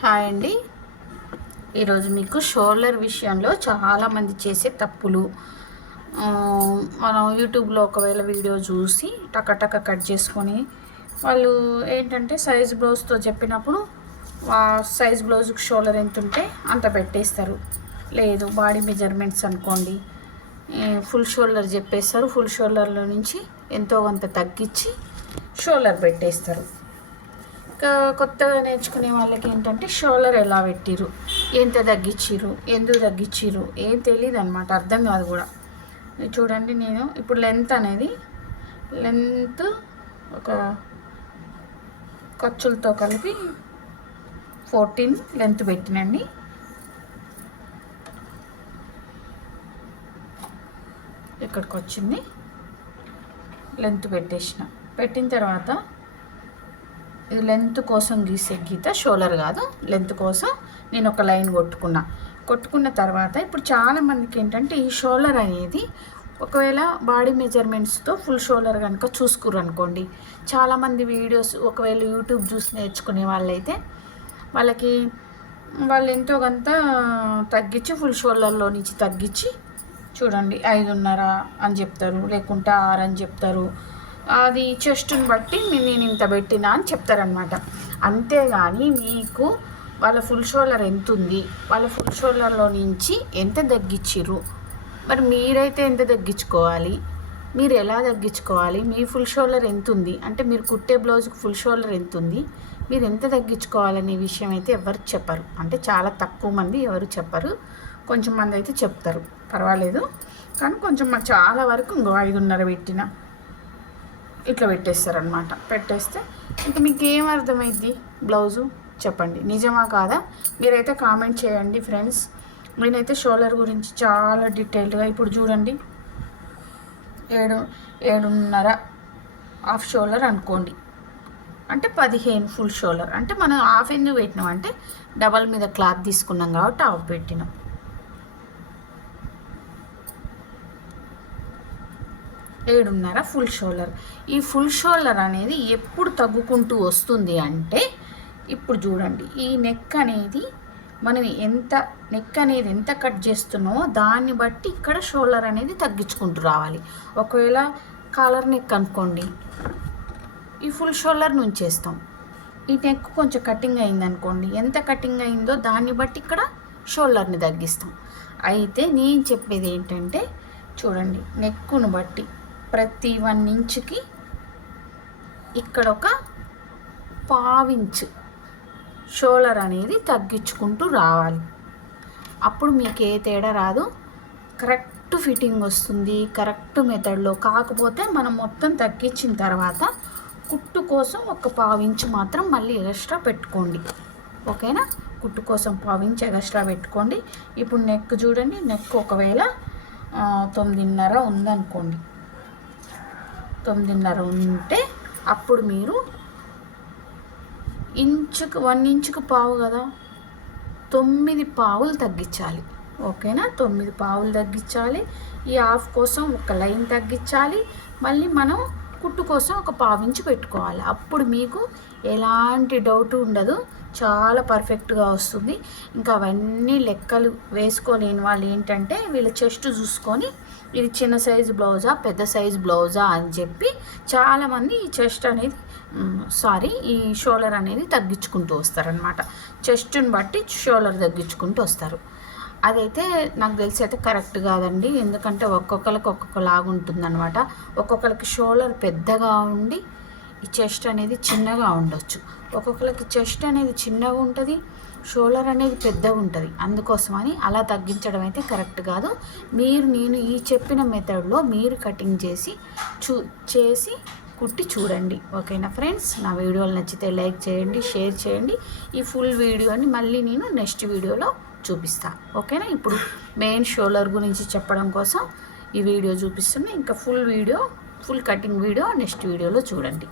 Hi అండి. ఈరోజు మీకు షోల్డర్ విషయంలో చాలామంది చేసే తప్పులు. మనం యూట్యూబ్లో ఒకవేళ వీడియో చూసి టక కట్ చేసుకొని వాళ్ళు ఏంటంటే సైజ్ బ్లౌజ్తో చెప్పినప్పుడు ఆ సైజ్ బ్లౌజ్కి షోల్డర్ ఎంత ఉంటే అంత పెట్టేస్తారు. లేదు బాడీ మెజర్మెంట్స్ అనుకోండి. ఫుల్ షోల్డర్ చెప్పేస్తారు. ఫుల్ షోల్డర్లో నుంచి ఎంతో కొంత తగ్గించి షోల్డర్ పెట్టేస్తారు. కొత్తగా నేర్చుకునే వాళ్ళకి ఏంటంటే షోల్డర్ ఎలా పెట్టిరు ఎంత తగ్గించిర్రు? ఎందుకు తగ్గించిర్రు? ఏం తెలియదు అనమాట అర్థం కాదు కూడా. చూడండి నేను ఇప్పుడు లెంత్ అనేది లెంత్ ఒక ఖర్చులతో కలిపి ఫోర్టీన్ లెంత్ పెట్టినండి. ఇక్కడికి వచ్చింది లెంత్ పెట్టేసిన. పెట్టిన తర్వాత లెంత్ కోసం గీసే గీత షోలర్ కాదు లెంత్ కోసం నేను ఒక లైన్ కొట్టుకున్నా. కొట్టుకున్న తర్వాత ఇప్పుడు చాలా మందికి ఏంటంటే ఈ షోలర్ అనేది ఒకవేళ బాడీ మెజర్మెంట్స్తో ఫుల్ షోల్డర్ కనుక చూసుకురు అనుకోండి. చాలామంది వీడియోస్ ఒకవేళ యూట్యూబ్ చూసి నేర్చుకునే వాళ్ళైతే వాళ్ళకి వాళ్ళు ఎంతో కొంత తగ్గించి ఫుల్ షోల్డర్లో నుంచి తగ్గించి చూడండి ఐదున్నర అని చెప్తారు లేకుంటే ఆరు అని చెప్తారు. అది చెస్ట్ని బట్టి నేను ఇంత పెట్టినా అని చెప్తారనమాట అంతేగాని మీకు వాళ్ళ ఫుల్ షోల్డర్ ఎంత ఉంది వాళ్ళ ఫుల్ షోల్డర్లో నుంచి ఎంత తగ్గించిర్రు మరి మీరైతే ఎంత తగ్గించుకోవాలి? మీరు ఎలా తగ్గించుకోవాలి? మీ ఫుల్ షోల్డర్ ఎంత ఉంది అంటే మీరు కుట్టే బ్లౌజ్కి ఫుల్ షోల్డర్ ఎంత ఉంది మీరు ఎంత తగ్గించుకోవాలనే విషయం అయితే ఎవరు చెప్పరు. అంటే చాలా తక్కువ మంది ఎవరు చెప్పరు. కొంచెం మంది అయితే చెప్తారు. పర్వాలేదు. కానీ కొంచెం చాలా వరకు ఇంకో ఐదున్నర పెట్టిన. ఇట్లా పెట్టేస్తారనమాట పెట్టేస్తే ఇంకా మీకు ఏం అర్థమైద్ది? బ్లౌజు? చెప్పండి. నిజమా కాదా? మీరైతే కామెంట్ చేయండి ఫ్రెండ్స్. నేనైతే షోలర్ గురించి చాలా డీటెయిల్డ్గా ఇప్పుడు చూడండి. ఏడు ఏడున్నర హాఫ్ షోలర్ అనుకోండి. అంటే పదిహేను ఫుల్ షోలర్ అంటే మనం హాఫ్ ఎందుకు పెట్టినాం అంటే డబల్ మీద క్లాత్ తీసుకున్నాం కాబట్టి హాఫ్ పెట్టినాం. ఏడున్నర ఫుల్ షోల్డర్ ఈ ఫుల్ షోల్డర్ అనేది ఎప్పుడు తగ్గుకుంటూ వస్తుంది అంటే ఇప్పుడు చూడండి ఈ నెక్ అనేది మనం ఎంత నెక్ అనేది ఎంత కట్ చేస్తున్నామో దాన్ని బట్టి ఇక్కడ షోల్డర్ అనేది తగ్గించుకుంటూ రావాలి. ఒకవేళ కాలర్ నెక్ అనుకోండి ఈ ఫుల్ షోల్డర్ నుంచి వేస్తాం ఈ నెక్ కొంచెం కటింగ్ అయిందనుకోండి ఎంత కటింగ్ అయిందో దాన్ని బట్టి ఇక్కడ షోల్డర్ని తగ్గిస్తాం. అయితే నేను చెప్పేది ఏంటంటే చూడండి నెక్కును బట్టి ప్రతి వన్ ఇంచుకి ఇక్కడ ఒక పావించు షోల్డర్ అనేది తగ్గించుకుంటూ రావాలి. అప్పుడు మీకు ఏ తేడా రాదు. కరెక్ట్ ఫిట్టింగ్ వస్తుంది. కరెక్ట్ మెథడ్లో కాకపోతే మనం మొత్తం తగ్గించిన తర్వాత కుట్టు కోసం ఒక పావించు మాత్రం మళ్ళీ ఎక్స్ట్రా పెట్టుకోండి. ఓకేనా? కుట్టు కోసం పావించి ఎక్స్ట్రా పెట్టుకోండి. ఇప్పుడు నెక్ చూడండి. నెక్ ఒకవేళ తొమ్మిదిన్నర ఉందనుకోండి. తొమ్మిదిన్నర ఉంటే అప్పుడు మీరు ఇంచుకు వన్ ఇంచుకు పావు కదా? తొమ్మిది పావులు తగ్గించాలి. ఓకేనా? తొమ్మిది పావులు తగ్గించాలి. ఈ హాఫ్ కోసం ఒక లైన్ తగ్గించాలి. మళ్ళీ మనం కుట్టు కోసం ఒక పావించి పెట్టుకోవాలి. అప్పుడు మీకు ఎలాంటి డౌట్ ఉండదు. చాలా పర్ఫెక్ట్గా వస్తుంది. ఇంకా అవన్నీ లెక్కలు వేసుకోలేని వాళ్ళు ఏంటంటే వీళ్ళ చెస్ట్ చూసుకొని ఇది చిన్న సైజు బ్లౌజా పెద్ద సైజు బ్లౌజా అని చెప్పి చాలామంది ఈ చెస్ట్ అనేది సారీ ఈ షోల్డర్ అనేది తగ్గించుకుంటూ వస్తారనమాట చెస్ట్ని బట్టి షోల్డర్ తగ్గించుకుంటూ వస్తారు. అదైతే నాకు తెలిసి అయితే కరెక్ట్ కాదండి. ఎందుకంటే ఒక్కొక్కరికి ఒక్కొక్కలాగా ఉంటుందన్నమాట. ఒక్కొక్కరికి షోల్డర్ పెద్దగా ఉండి ఈ చెస్ట్ అనేది చిన్నగా ఉండొచ్చు. ఒక్కొక్కరికి చెస్ట్ అనేది చిన్నగా ఉంటుంది షోల్డర్ అనేది పెద్దగా ఉంటుంది. అందుకోసమని అలా తగ్గించడం అయితే కరెక్ట్ కాదు. మీరు నేను ఈ చెప్పిన మెథడ్లో మీరు కటింగ్ చేసి చూ చేసి కుట్టి చూడండి. ఓకేనా ఫ్రెండ్స్? నా వీడియోలు నచ్చితే లైక్ చేయండి షేర్ చేయండి. ఈ ఫుల్ వీడియోని మళ్ళీ నేను నెక్స్ట్ వీడియోలో చూపిస్తా. ఓకేనా? ఇప్పుడు మెయిన్ షోల్డర్ గురించి చెప్పడం కోసం ఈ వీడియో చూపిస్తున్నా. ఇంకా full video full cutting video next వీడియోలో చూడండి.